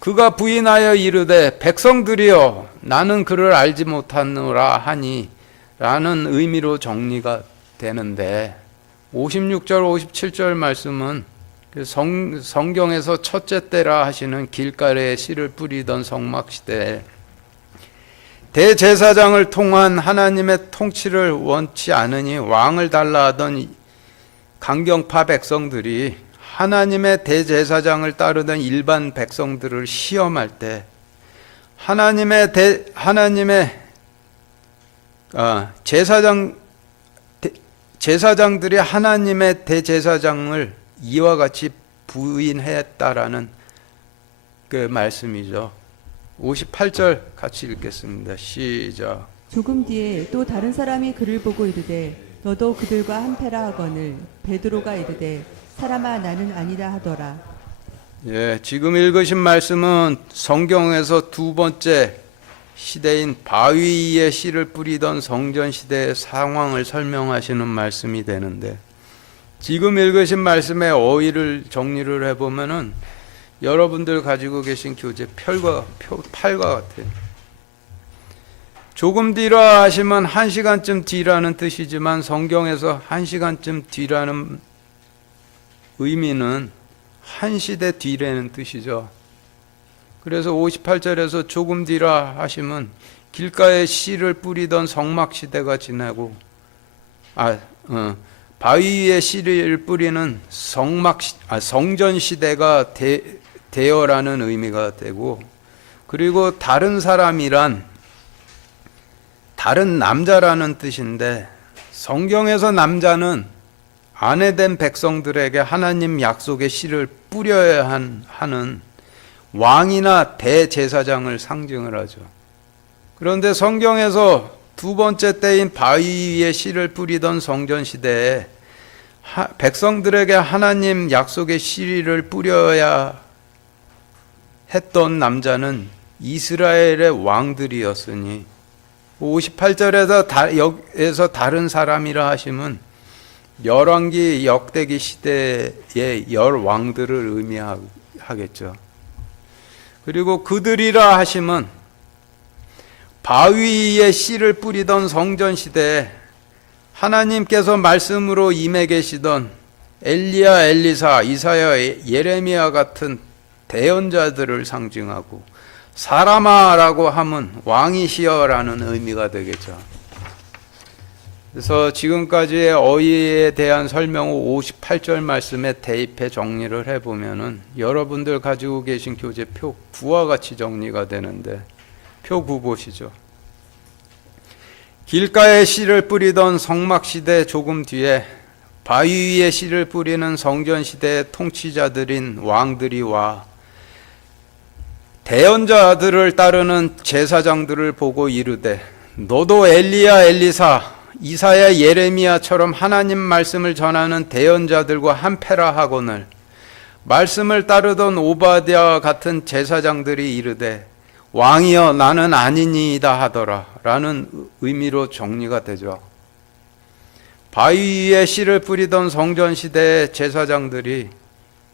그가 부인하여 이르되 백성들이여 나는 그를 알지 못하노라 하니 라는 의미로 정리가 되는데 56절 57절 말씀은 성경에서 첫째 때라 하시는 길가에 씨를 뿌리던 성막시대에 대제사장을 통한 하나님의 통치를 원치 않으니 왕을 달라 하던 강경파 백성들이 하나님의 대제사장을 따르던 일반 백성들을 시험할 때 제사장들이 하나님의 대제사장을 이와 같이 부인했다라는 그 말씀이죠. 58절 같이 읽겠습니다. 시작. 조금 뒤에 또 다른 사람이 그를 보고 이르되 너도 그들과 한패라 하거늘 베드로가 이르되 사람아 나는 아니라 하더라. 예, 지금 읽으신 말씀은 성경에서 두 번째 시대인 바위 위에 씨를 뿌리던 성전 시대의 상황을 설명하시는 말씀이 되는데 지금 읽으신 말씀의 어휘를 정리를 해보면은 여러분들 가지고 계신 교재 8과 같아요. 조금 뒤라 하시면 1시간쯤 뒤라는 뜻이지만 성경에서 1시간쯤 뒤라는 의미는 한 시대 뒤라는 뜻이죠. 그래서 58절에서 조금 뒤라 하시면 길가에 씨를 뿌리던 성막 시대가 지나고 바위 위에 씨를 뿌리는 성전 시대가 되어라는 의미가 되고 그리고 다른 사람이란 다른 남자라는 뜻인데 성경에서 남자는 아내된 백성들에게 하나님 약속의 씨를 뿌려야 하는 왕이나 대제사장을 상징을 하죠. 그런데 성경에서 두 번째 때인 바위 위에 씨를 뿌리던 성전 시대에 백성들에게 하나님 약속의 씨를 뿌려야 했던 남자는 이스라엘의 왕들이었으니 58절에서 다른 사람이라 하시면 열왕기 역대기 시대의 열 왕들을 의미하겠죠. 그리고 그들이라 하시면 바위 위에 씨를 뿌리던 성전 시대에 하나님께서 말씀으로 임해 계시던 엘리야, 엘리사, 이사야, 예레미야 같은 대언자들을 상징하고 사람아라고 하면 왕이시여라는 의미가 되겠죠. 그래서 지금까지의 어휘에 대한 설명 후 58절 말씀에 대입해 정리를 해보면은 여러분들 가지고 계신 교재 표 9와 같이 정리가 되는데 표 9 보시죠. 길가에 씨를 뿌리던 성막시대 조금 뒤에 바위 위에 씨를 뿌리는 성전시대의 통치자들인 왕들이 와 대언자들을 따르는 제사장들을 보고 이르되 너도 엘리야, 엘리사, 이사야, 예레미야처럼 하나님 말씀을 전하는 대언자들과 한패라 하거늘 말씀을 따르던 오바댜 같은 제사장들이 이르되 왕이여 나는 아니니이다 하더라 라는 의미로 정리가 되죠. 바위 위에 씨를 뿌리던 성전시대의 제사장들이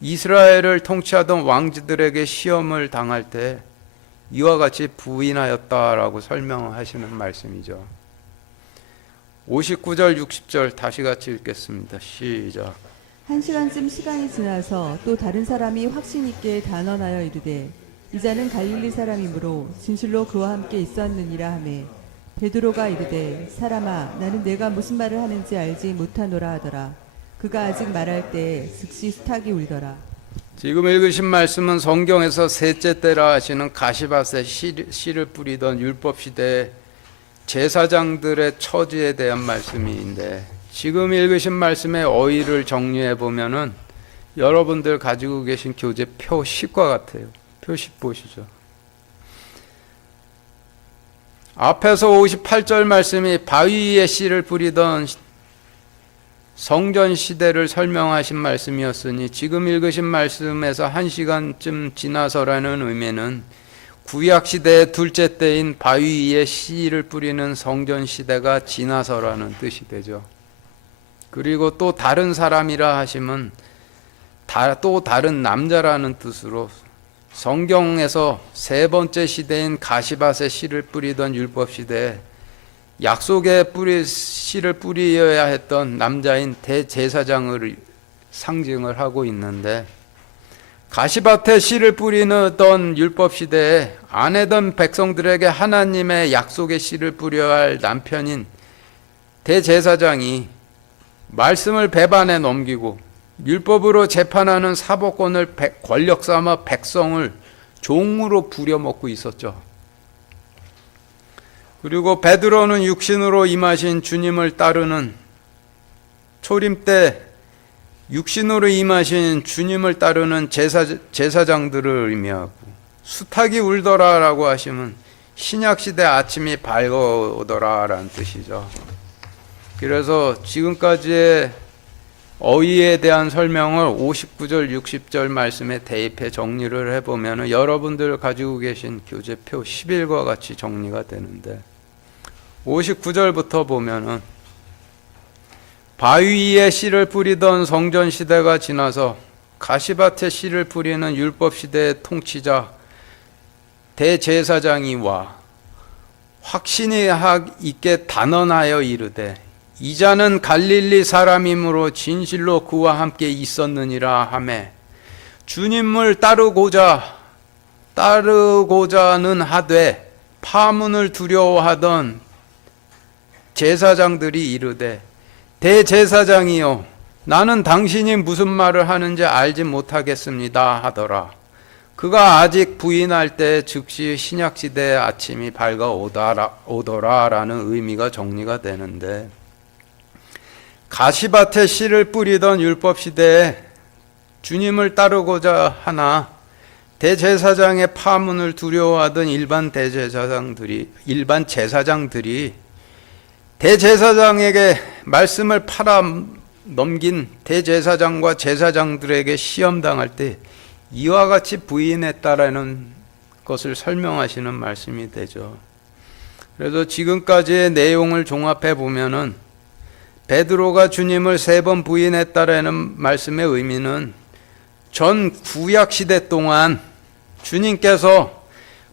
이스라엘을 통치하던 왕들에게 시험을 당할 때 이와 같이 부인하였다라고 설명하시는 말씀이죠. 59절 60절 다시 같이 읽겠습니다. 시작. 1시간쯤 시간이 지나서 또 다른 사람이 확신 있게 단언하여 이르되 이자는 갈릴리 사람이므로 진실로 그와 함께 있었느니라 하매 베드로가 이르되 사람아 나는 내가 무슨 말을 하는지 알지 못하노라 하더라. 그가 아직 말할 때에 즉시 수탉이 울더라. 지금 읽으신 말씀은 성경에서 셋째 때라 하시는 가시밭에 씨를 뿌리던 율법시대의 제사장들의 처지에 대한 말씀인데 지금 읽으신 말씀의 어휘를 정리해 보면은 여러분들 가지고 계신 교재 표 10과 같아요. 표 10 보시죠. 앞에서 58절 말씀이 바위 위에 씨를 뿌리던 성전 시대를 설명하신 말씀이었으니 지금 읽으신 말씀에서 1시간쯤 지나서라는 의미는 구약 시대의 둘째 때인 바위 위에 씨를 뿌리는 성전 시대가 지나서라는 뜻이 되죠. 그리고 또 다른 사람이라 하시면 또 다른 남자라는 뜻으로 성경에서 세 번째 시대인 가시밭에 씨를 뿌리던 율법 시대에 약속의 씨를 뿌려야 했던 남자인 대제사장을 상징을 하고 있는데, 가시밭에 씨를 뿌리던 율법 시대에 아내던 백성들에게 하나님의 약속의 씨를 뿌려야 할 남편인 대제사장이 말씀을 배반해 넘기고 율법으로 재판하는 사법권을 권력 삼아 백성을 종으로 부려먹고 있었죠. 그리고 베드로는 육신으로 임하신 주님을 따르는, 초림 때 육신으로 임하신 주님을 따르는 제사장들을 의미하고, 수탉이 울더라라고 하시면 신약시대 아침이 밝아오더라 라는 뜻이죠. 그래서 지금까지의 어휘에 대한 설명을 59절 60절 말씀에 대입해 정리를 해보면 여러분들 가지고 계신 교재표 11과 같이 정리가 되는데, 59절부터 보면은 바위 위에 씨를 뿌리던 성전 시대가 지나서 가시밭에 씨를 뿌리는 율법 시대의 통치자 대제사장이 와 확신이 있게 단언하여 이르되 이 자는 갈릴리 사람이므로 진실로 그와 함께 있었느니라 하매, 주님을 따르고자는 하되 파문을 두려워하던 제사장들이 이르되 대제사장이여 나는 당신이 무슨 말을 하는지 알지 못하겠습니다 하더라. 그가 아직 부인할 때 즉시 신약시대의 아침이 밝아오더라 라는 의미가 정리가 되는데, 가시밭에 씨를 뿌리던 율법 시대에 주님을 따르고자 하나 대제사장의 파문을 두려워하던 일반 제사장들이 대제사장에게 말씀을 팔아넘긴 대제사장과 제사장들에게 시험당할 때 이와 같이 부인했다라는 것을 설명하시는 말씀이 되죠. 그래서 지금까지의 내용을 종합해 보면은 베드로가 주님을 3번 부인했다라는 말씀의 의미는 전 구약 시대 동안 주님께서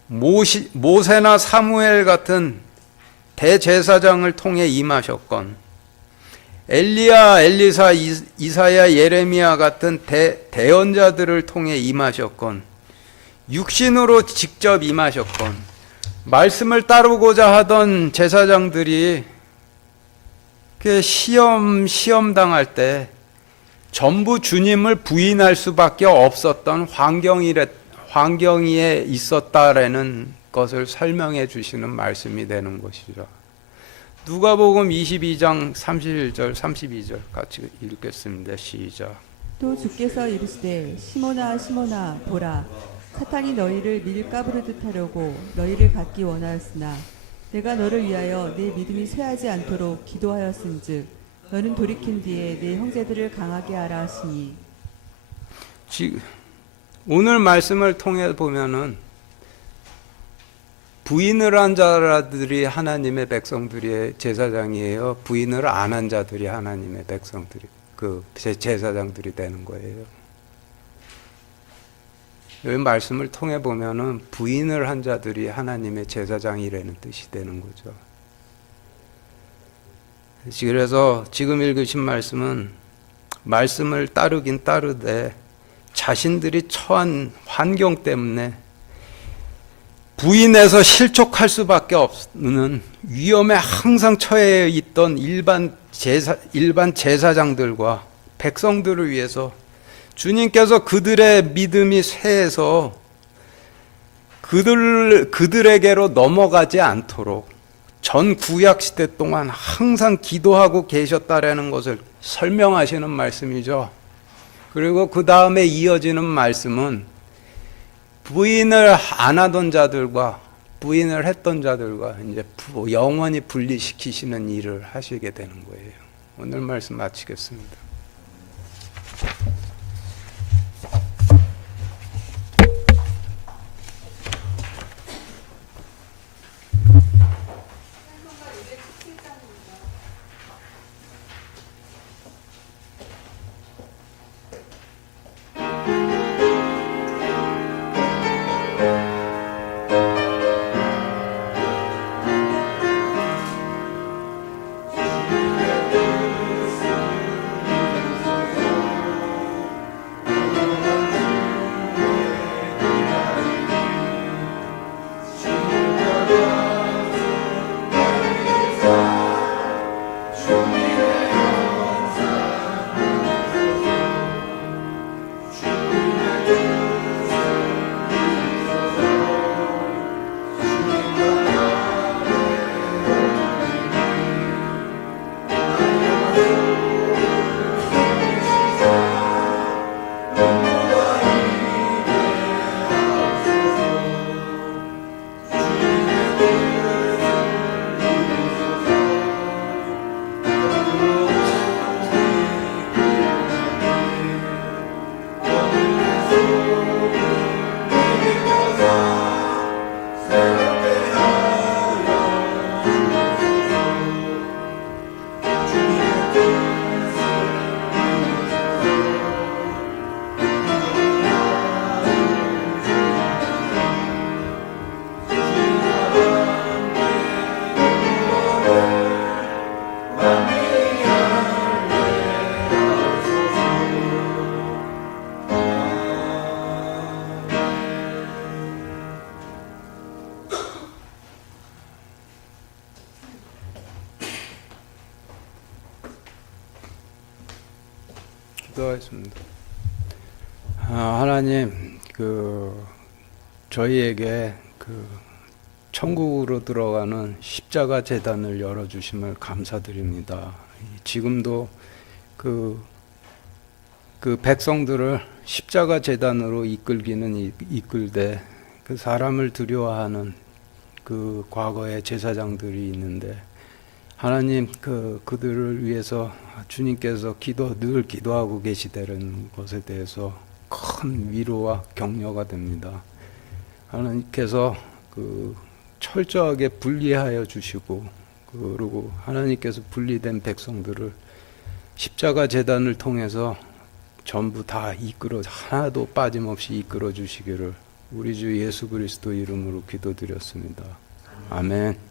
모세나 사무엘 같은 대제사장을 통해 임하셨건, 엘리야, 엘리사, 이사야, 예레미야 같은 대언자들을 통해 임하셨건, 육신으로 직접 임하셨건, 말씀을 따르고자 하던 제사장들이 시험 당할 때 전부 주님을 부인할 수밖에 없었던 환경에 있었다라는 것을 설명해 주시는 말씀이 되는 것이죠. 누가복음 22장 31절 32절 같이 읽겠습니다. 시작. 또 주께서 이르시되 시몬아 시몬아 보라, 사탄이 너희를 밀가부르듯 하려고 너희를 갖기 원하였으나 내가 너를 위하여 내 믿음이 쇠하지 않도록 기도하였은즉 너는 돌이킨 뒤에 내 형제들을 강하게 하라 하시니. 오늘 말씀을 통해 보면은 부인을 한 자들이 하나님의 백성들의 제사장이에요. 부인을 안 한 자들이 하나님의 백성들이 제사장들이 되는 거예요. 여기 말씀을 통해 보면은 부인을 한 자들이 하나님의 제사장이라는 뜻이 되는 거죠. 그래서 지금 읽으신 말씀은 말씀을 따르긴 따르되 자신들이 처한 환경 때문에 부인해서 실족할 수밖에 없는 위험에 항상 처해 있던 일반 제사장들과 백성들을 위해서 주님께서 그들의 믿음이 쇠해서 그들에게로 넘어가지 않도록 전 구약 시대 동안 항상 기도하고 계셨다라는 것을 설명하시는 말씀이죠. 그리고 그 다음에 이어지는 말씀은 부인을 안 하던 자들과 부인을 했던 자들과 이제 영원히 분리시키시는 일을 하시게 되는 거예요. 오늘 말씀 마치겠습니다. 기도하겠습니다. 하나님, 저희에게 천국으로 들어가는 십자가 제단을 열어주심을 감사드립니다. 지금도 그 백성들을 십자가 제단으로 이끌기는 이끌되 그 사람을 두려워하는 그 과거의 제사장들이 있는데 하나님 그들을 위해서 주님께서 늘 기도하고 계시다는 것에 대해서 큰 위로와 격려가 됩니다. 하나님께서 철저하게 분리하여 주시고 그리고 하나님께서 분리된 백성들을 십자가 제단을 통해서 전부 다 하나도 빠짐없이 이끌어 주시기를 우리 주 예수 그리스도 이름으로 기도드렸습니다. 아멘.